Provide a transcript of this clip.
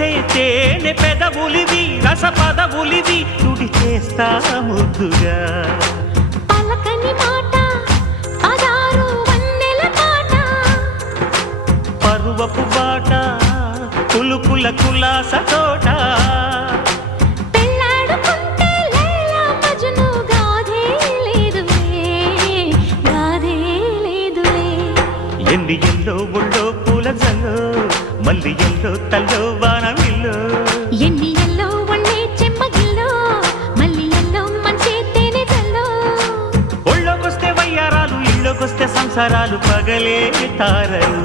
మెరిసే తేనె పెదవులివి రస పదవులివి తుడి చేస్తా ముద్దుగా పలకని మాట పదారు వన్నెల పాట పరువపు బాట కులుకుల కులాస తోట పెళ్ళాడుకుంటే లైలా మజ్ను గాథే లేదులే ఎన్ని ఎల్లో ఒళ్ళో పూల జల్లో మల్లి ఎల్లో తల్లో వానవిల్లో ఎన్ని ఎల్లో ఒళ్ళే చెమ్మగిల్లో మల్లి ఎల్లో మంచి తేనె జల్లో ఒళ్ళోకొస్తే వయ్యారాలు ఇళ్ళోకొస్తే సంసారాలు పగలే తారలు